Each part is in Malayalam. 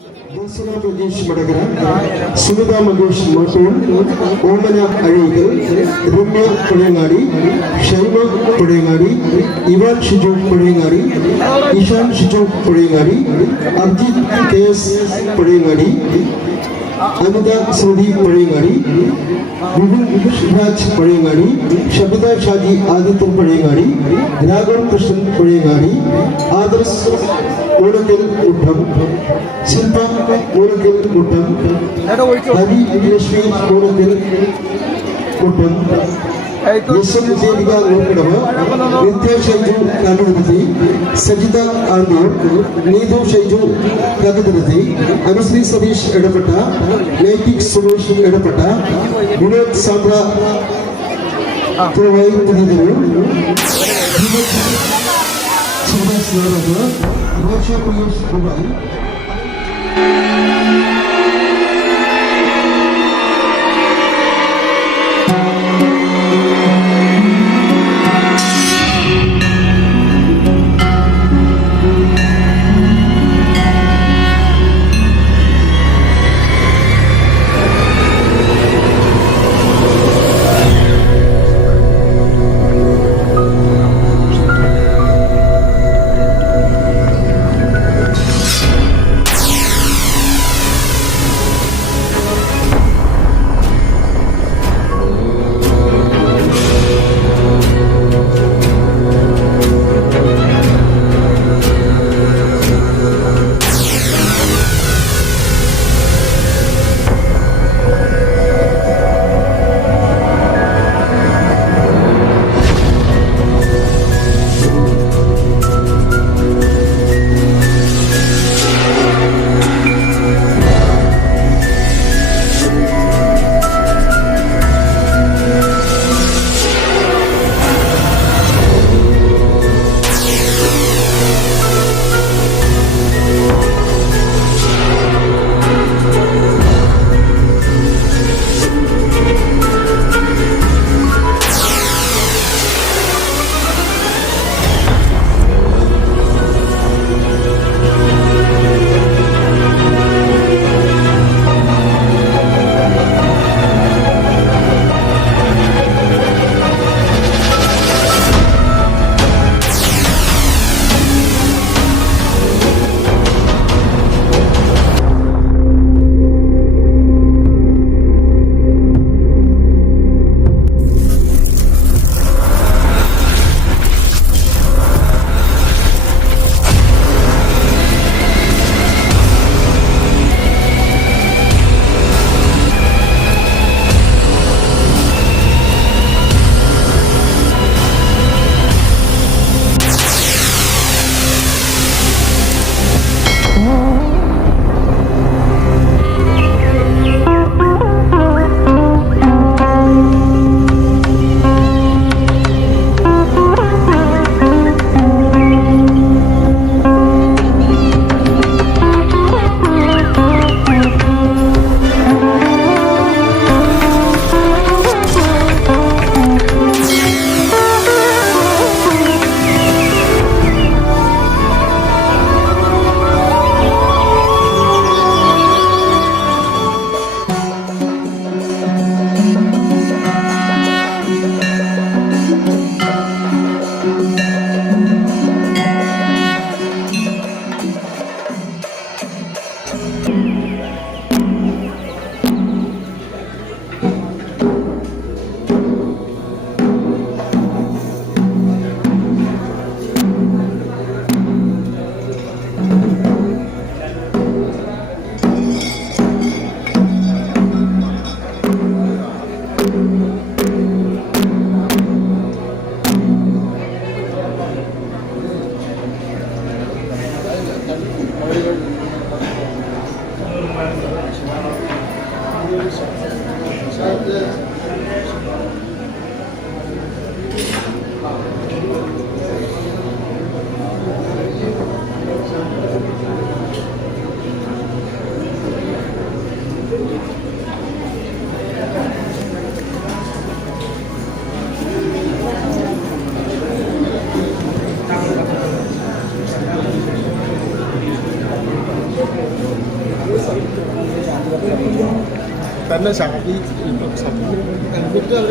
ദർശന മജീഷ് വടകര, സുനിത മജീഷ് മാട്ടൂർ, ഓമന അഴീക്കൽ, രമ്യ പുഴയങ്ങാടി, ഷൈമ പുഴയങ്ങാടി, ഇവാൻ ഷിജു പുഴയങ്ങാടി, ഇഷാൻ ഷിജു പുഴയങ്ങാടി, അർജിത് KS പുഴയങ്ങാടി, അമിത സൗദി പുഴയങ്ങാടി, വിപിൻ രാജ് പുഴയങ്ങാടി, ഷബിത ഷാജി ആദിത്യൻ പുഴയങ്ങാടി, രാഘവൻ കൃഷ്ണൻ പുഴയങ്ങാടി, ആദർശ് ഊടക്കൽ മുട്ടം, ശില്പ ഊടക്കൽ മുട്ടം, ഹരി ലക്ഷ്മി ഊടക്കൽ മുട്ടം, ദേവിക നൂർക്കടവ്, വിദ്യ ഷൈജു കാട്ടുതിരുത്തി, സജിത ആന്തൂർ, നീതു ഷൈജു കാട്ടുതിരുത്തി, അനുശ്രീ സതീഷ് ഇടപെട്ട, നൈതിക് സുരേഷ് ഇടപെട്ട, വിനോദ് സാന്ദ്ര ദുബായ്. തന്നെ ഷാദി എന്നിട്ട് അവർ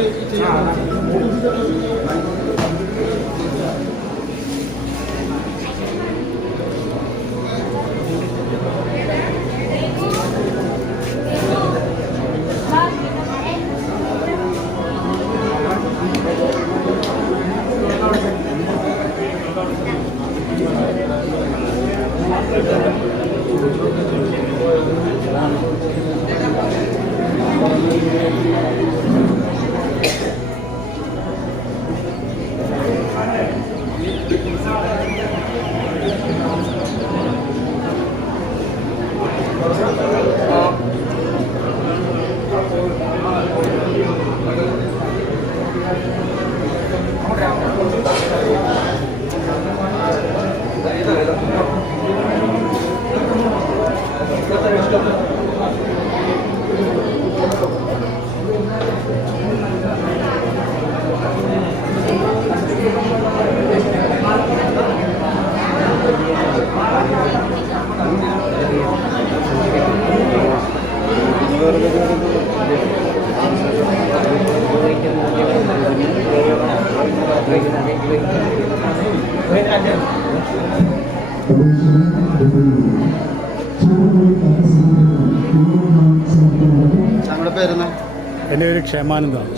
നമ്മുടെ പേരെന്നാ? എൻ്റെ പേര് ക്ഷേമാനന്ദാണ്.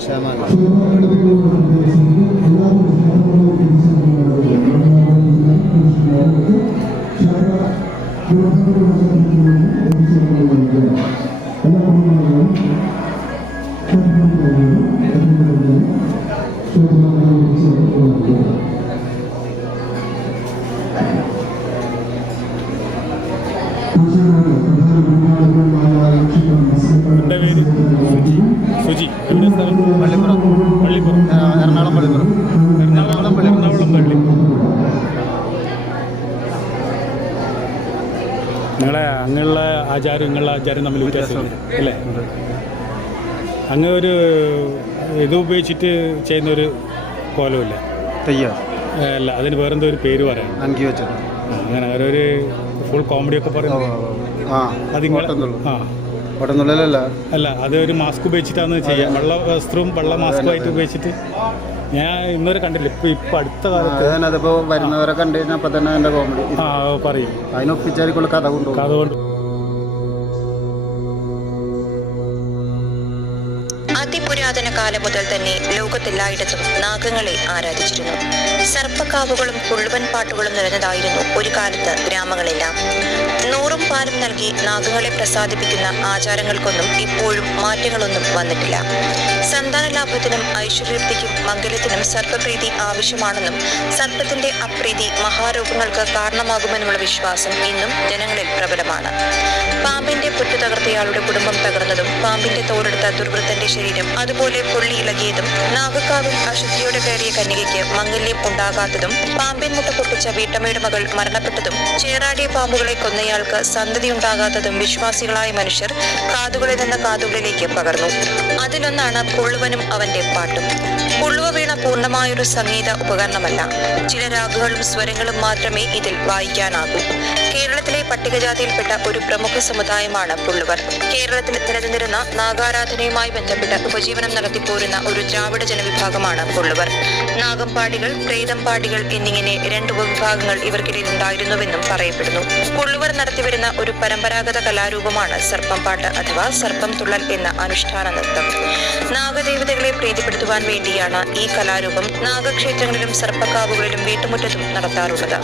എൻ്റെ പേര് സുജി. എവിടെ സ്ഥലം? പള്ളിപ്പുറം. എറണാകുളം പള്ളിപ്പുറം. എറണാകുളം പള്ളിപ്പുറം. നിങ്ങളെ അങ്ങനെയുള്ള ആചാരം ഇങ്ങനെയുള്ള ആചാരം തമ്മിൽ വ്യത്യാസമില്ല അല്ലേ? അങ്ങ് ഒരു ഇത് ഉപയോഗിച്ചിട്ട് ചെയ്യുന്നൊരു കോലമില്ല അല്ല, അതിന് വേറെന്തോ ഒരു പേര് പറയാം. അങ്ങനെ അവരൊരു ഫുൾ കോമഡിയൊക്കെ പറയുന്നത് അല്ല, അത് ഒരു മാസ്ക് ഉപയോഗിച്ചിട്ടാണ് ചെയ്യാം. വെള്ള വസ്ത്രവും വെള്ള മാസ്കുമായിട്ട് ഉപയോഗിച്ചിട്ട് ഞാൻ ഇന്നുവരെ കണ്ടില്ല. ഇപ്പൊ അടുത്ത കാലത്ത് അതിപ്പോ വരുന്നവരെ കണ്ടു കഴിഞ്ഞാൽ അപ്പൊ തന്നെ അതിന്റെ കോമഡി പറയും. അതിനൊപ്പിച്ചായിരിക്കുള്ള കഥ കൊണ്ട് അതിപുരാതന കാലം മുതൽ തന്നെ ലോകത്തെല്ലായിടത്തും നാഗങ്ങളെ ആരാധിച്ചിരുന്നു. സർപ്പക്കാവുകളും പുള്ളുവൻ പാട്ടുകളും നിറഞ്ഞതായിരുന്നു ഒരു കാലത്ത് ഗ്രാമങ്ങളെല്ലാം. നൂറും പാലും നൽകി നാഗങ്ങളെ പ്രസാദിപ്പിക്കുന്ന ആചാരങ്ങൾക്കൊന്നും ഇപ്പോഴും മാറ്റങ്ങളൊന്നും വന്നിട്ടില്ല. സന്താന ലാഭത്തിനും ഐശ്വര്യത്തിനും മംഗലത്തിനും സർപ്പപ്രീതി ആവശ്യമാണെന്നും സർപ്പത്തിന്റെ അപ്രീതി മഹാരോഗങ്ങൾക്ക് കാരണമാകുമെന്നുള്ള വിശ്വാസം ഇന്നും ജനങ്ങളിൽ പ്രബലമാണ്. പാമ്പിന്റെ പുറ്റു തകർത്തയാളുടെ കുടുംബം തകർന്നതും പാമ്പിന്റെ തോടെടുത്ത ദുർവൃത്തന്റെ ശരീരം അതുപോലെ പൊള്ളി ഇളകിയതും നാഗക്കാവിൽ അശുദ്ധിയോടെ കയറിയ കന്യകയ്ക്ക് മംഗല്യം ഉണ്ടാകാത്തതും പാമ്പിൻ മുട്ട പൊട്ടിച്ച വീട്ടമ്മയുടെ മകൾ മരണപ്പെട്ടതും ചേറാടിയ പാമ്പുകളെ കൊന്നയാൾക്ക് സന്തതി ഉണ്ടാകാത്തതും വിശ്വാസികളായ മനുഷ്യർ കാതുകളിൽ നിന്ന് കാതുകളിലേക്ക് പകർന്നു. അതിലൊന്നാണ് പുള്ളുവനും അവന്റെ പാട്ടും. പുള്ളുവ വീണ പൂർണ്ണമായൊരു സംഗീത ഉപകരണമല്ല. ചില രാഗങ്ങളും സ്വരങ്ങളും മാത്രമേ ഇതിൽ വായിക്കാനാകൂ. കേരളത്തിലെ പട്ടികജാതിയിൽപ്പെട്ട ഒരു പ്രമുഖ സമുദായമാണ് പുള്ളുവർ. കേരളത്തിൽ നിലനിന്നിരുന്ന നാഗാരാധനയുമായി ബന്ധപ്പെട്ട് ഉപജീവനം നടത്തിപ്പോരുന്ന ഒരു ദ്രാവിഡ ജനവിഭാഗമാണ് പുള്ളുവർ. നാഗംപാടികൾ, പ്രേതംപാടികൾ എന്നിങ്ങനെ രണ്ട് ഉപവിഭാഗങ്ങൾ ഇവർക്കിടയിൽ ഉണ്ടായിരുന്നുവെന്നും പറയപ്പെടുന്നു. പുള്ളുവർ നടത്തിവരുന്ന ഒരു പരമ്പരാഗത കലാരൂപമാണ് സർപ്പം പാട്ട് അഥവാ സർപ്പം തുള്ളൽ എന്ന അനുഷ്ഠാന നൃത്തം. നാഗദേവതകളെ പ്രീതിപ്പെടുത്തുവാൻ വേണ്ടിയാണ് ഈ കലാരൂപം നാഗക്ഷേത്രങ്ങളിലും സർപ്പക്കാവുകളിലും വീട്ടുമുറ്റത്തും നടത്താറുള്ളത്.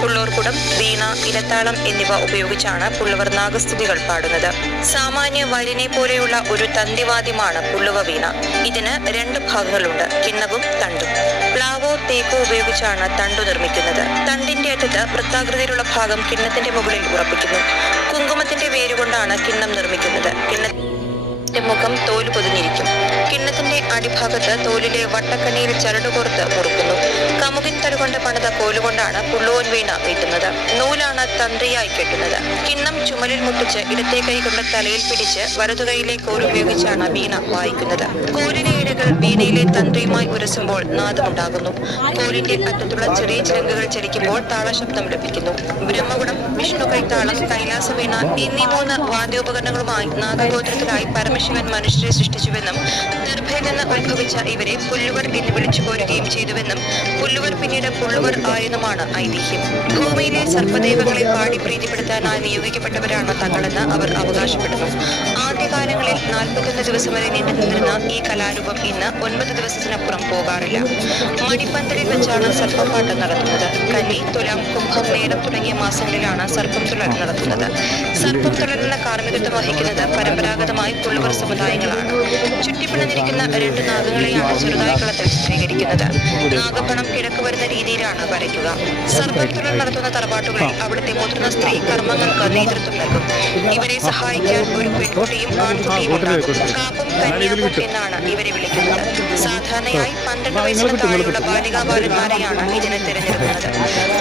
പുള്ളോർക്കുടം, വീണ, ഇലത്താളം എന്നിവ ഉപയോഗിച്ചാണ് പുള്ളുവർ നാഗസ്തുതികൾ പാടുന്നത്. സാമാന്യ വയലിനെ പോലെയുള്ള ഒരു തന്തിവാദ്യമാണ് പുള്ളുവ വീണ. ഇതിന് രണ്ട് ഭാഗങ്ങളുണ്ട്, കിണ്ണവും തണ്ടും. പ്ലാവോ തേക്കോ ഉപയോഗിച്ചാണ് തണ്ടു നിർമ്മിക്കുന്നത്. തണ്ടിന്റെ അറ്റത്ത് വൃത്താകൃതിയിലുള്ള ഭാഗം കിണ്ണത്തിന്റെ മുകളിൽ ഉറപ്പിക്കുന്നു. കുങ്കുമത്തിന്റെ വേരുകൊണ്ടാണ് കിണ്ണം നിർമ്മിക്കുന്നത്. മുഖം തോല് പൊതിഞ്ഞിരിക്കും. കിണ്ണത്തിന്റെ അടിഭാഗത്ത് തോലിലെ വട്ടക്കണ്ണിയിൽ ചരടുകോർത്ത് മുറുക്കുന്നു. കമുകിൻ തടുകൊണ്ട് പണിത കോലുകൊണ്ടാണ് പുള്ളുവൻ വീണ വീട്ടുന്നത്. നൂലാണ് തന്ത്രിയായി കെട്ടുന്നത്. കിണ്ണം ചുമലിൽ മുട്ടിച്ച് ഇടത്തെ കൈ കൊണ്ട് തലയിൽ പിടിച്ച് വലതു കൈയിലെ കോലുപയോഗിച്ചാണ് വീണ വായിക്കുന്നത്. കോലിലെ വിരലുകൾ വീണയിലെ തന്ത്രിയുമായി ഉരസുമ്പോൾ നാദമുണ്ടാകുന്നു. കോലിന്റെ അറ്റത്തുള്ള ചെറിയ ചിലങ്കകൾ ചലിക്കുമ്പോൾ താളശബ്ദം ലഭിക്കുന്നു. ബ്രഹ്മകുടം, വിഷ്ണു കൈത്താളം, കൈലാസവീണ എന്നീ 3 വാദ്യോപകരണങ്ങളുമായി നാഗഗോത്രത്തിലായി പരമശിവൻ മനുഷ്യരെ സൃഷ്ടിച്ചുവെന്നും ദർഭയിൽ നിന്ന് ഉത്ഭവിച്ച ഇവരെ പുല്ലുവർ എന്ന് വിളിച്ചു പോരുകയും ചെയ്തുവെന്നും പുല്ലുവർ പിന്നീട് പുള്ളുവർ ആയെന്നുമാണ് ഐതിഹ്യം. ഭൂമിയിലെ സർപ്പദേവങ്ങളെ പാടി പ്രീതിപ്പെടുത്താനായി നിയോഗിക്കപ്പെട്ടവരാണ് തങ്ങളെന്ന് അവർ അവകാശപ്പെടുന്നു. ആദ്യകാലങ്ങളിൽ 41 ദിവസം വരെ നീണ്ടു നിന്നിരുന്ന ഈ കലാരൂപം ഇന്ന് 9 ദിവസത്തിനപ്പുറം പോകാറില്ല. മണിപ്പന്തലിൽ വെച്ചാണ് സർപ്പപ്പാട്ട് നടത്തുന്നത്. കന്നി, തുലാം, കുംഭം, മേടം തുടങ്ങിയ മാസങ്ങളിലാണ് സർപ്പം തുള്ളൽ നടത്തുന്നത്. സർപ്പം തുള്ളലിന് കാർമ്മികത്വം വഹിക്കുന്നത് പരമ്പരാഗതമായി പുള്ളുവർ സമുദായങ്ങളാണ്. ചുറ്റിപ്പിണഞ്ഞിരിക്കുന്ന 2 നാഗങ്ങളെയാണ് ചെറുതായി കളത്തിൽ ചിത്രീകരിക്കുന്നത്. നാഗപ്പണം കിഴക്ക് വരുന്ന രീതിയിലാണ് വരയ്ക്കുക. സർപ്പം തുള്ളൽ നടത്തുന്ന തറവാട്ടുകളിൽ അവിടുത്തെ മുതിർന്ന സ്ത്രീ കർമ്മങ്ങൾക്ക് നേതൃത്വം നൽകും. ഇവരെ സഹായിക്കാൻ ഒരു പെൺകുട്ടിയും ആൺകുട്ടിയും ഉണ്ടാകും. കാപ്പും കന്യാവും എന്നാണ് ഇവരെ വിളിക്കുന്നത്. സാധാരണയായി 12 വയസ്സിന് താഴെയുള്ള ബാലികാബാലന്മാരെയാണ് ഇതിന് തിരഞ്ഞെടുക്കുന്നത്.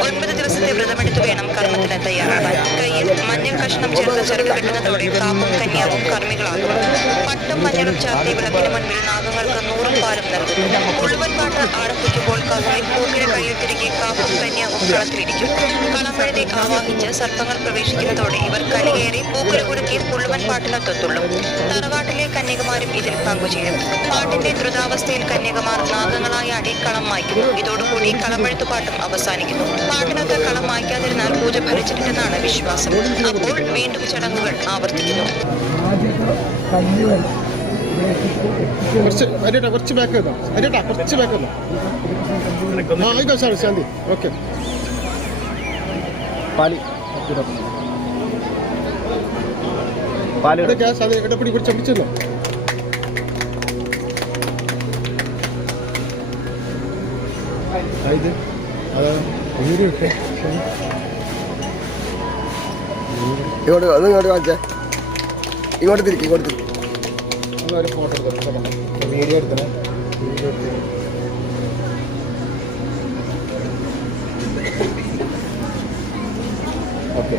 9 ദിവസത്തെ വ്രതമെടുത്ത് വേണം കർമ്മത്തിന് തയ്യാറാകാൻ. കയ്യിൽ മഞ്ഞൾ കഷ്ണം ചേർത്ത് ചെറുക്ക് കെട്ടുന്നതോടെ കാപ്പും കന്യാവും കർമ്മികളാകും. പട്ടും മഞ്ഞളും ചാർത്തി വിളക്കിന് മുൻപിൽ നാഗങ്ങൾക്ക് 100 പാലും നൽകും. പുള്ളുവൻ പാട്ട് ആരംഭിക്കുമ്പോൾ കവളി പൂക്കിന് കയ്യിൽ തിരികെ കാപ്പും കന്യാവും കളത്തിലിരിക്കും. കളമെഴുതി ആവാഹിച്ച് സർപ്പങ്ങൾ പ്രവേശിക്കുന്നതോടെ ഇവർ കലികേറി പൂക്കുരു കുലുക്കി പുള്ളുവൻ പാട്ടിനൊത്തുള്ളും. തറവാട്ടിലെ കന്യകമാരും ഇതിൽ പങ്കുചേരും. പാട്ടിന്റെ ദ്രുതാവസ്ഥയിൽ കന്യകമാർ നാഗങ്ങളായി ആടി കളം മായ്ക്കുന്നു. ഇതോടുകൂടി കളമെഴുത്തുപാട്ടും അവസാനിക്കുന്നു. പാട്ടിനൊത്ത് കളം മായ്ക്കാതിരുന്നാൽ പൂജ ഫലിച്ചിട്ടില്ലെന്നാണ് വിശ്വാസം. അപ്പോൾ വീണ്ടും ചടങ്ങുകൾ ആവർത്തിക്കുന്നു. കുറച്ച് ബാക്ക് കുറച്ച് ബാക്ക് ആയിക്കോ ശാന്തി. ഓക്കെ, പാലി ഇടപെടി പിടിച്ചല്ലോ. ഇങ്ങോട്ട് കാണിച്ചേ, ഇങ്ങോട്ട് തിരിക്കും, ഇങ്ങോട്ട് തിരിക്കും. ഫോട്ടോ എടുക്കണം, വീഡിയോ എടുത്തേ. ഓക്കെ,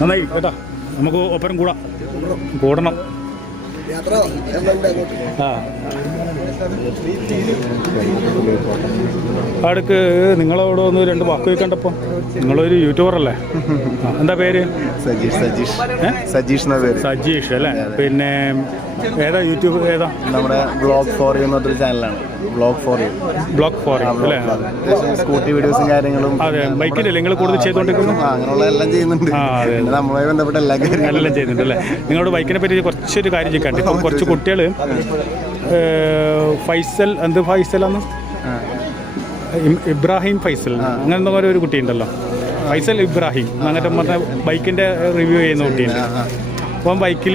നന്നായി കേട്ടാ. നമുക്ക് ഒപ്പരം കൂടണം. ആ അടുക്ക് നിങ്ങളവിടെ ഒന്ന് 2 വാക്ക് കണ്ടപ്പോൾ നിങ്ങളൊരു യൂട്യൂബർ അല്ലേ? എന്താ പേര്? സജീഷ് അല്ലേ? പിന്നെ ഏതാ യൂട്യൂബ് ഏതാ? നമ്മുടെ ബ്ലോഗ് ഫോർ യു എന്നൊരു ചാനലാണ്. ബ്ലോഗ് ഫോർ യു അല്ലേ? സ്കൂട്ടി വീഡിയോസും കാര്യങ്ങളും. അതെ, ബൈക്കിലല്ലേ നിങ്ങൾ കൂടുതൽ ചെയ്തുകൊണ്ടിരിക്കുന്നു? അങ്ങനെയുള്ള എല്ലാം ചെയ്യുന്നുണ്ട്. നമ്മളുമായി ബന്ധപ്പെട്ട എല്ലാം ചെയ്യുന്നുണ്ട് അല്ലേ? നിങ്ങളോട് ബൈക്കിനെ പറ്റി കുറച്ചൊരു കാര്യം ചോദിക്കാണ്ട്. ഇപ്പം കുറച്ച് കുട്ടികൾ ഫൈസലാന്ന് ഇബ്രാഹിം ഫൈസൽ അങ്ങനത്തെ ഒരു കുട്ടിയുണ്ടല്ലോ, ഫൈസൽ ഇബ്രാഹിം അങ്ങനത്തെ പറഞ്ഞ ബൈക്കിൻ്റെ റിവ്യൂ ചെയ്യുന്ന കുട്ടിയുണ്ട്. അപ്പം ബൈക്കിൽ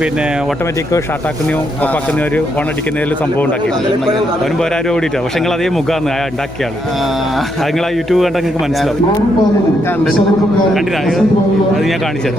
പിന്നെ ഓട്ടോമാറ്റിക് ഷാർട്ടാക്കുന്നോ ഓഫാക്കുന്നോ ഒരു ഹോണടിക്കുന്നതിൽ സംഭവം ഉണ്ടാക്കിയിട്ടുണ്ട്. അവനും വേറെ ആരും ഓടിയിട്ടാണ്. പക്ഷെ നിങ്ങൾ അതേ മുഖമാണ് ഉണ്ടാക്കിയ ആൾ. അത് നിങ്ങൾ ആ യൂട്യൂബ് കണ്ടാൽ നിങ്ങൾക്ക് മനസ്സിലാവും. കണ്ടില്ല? അത് ഞാൻ കാണിച്ചു തരാം.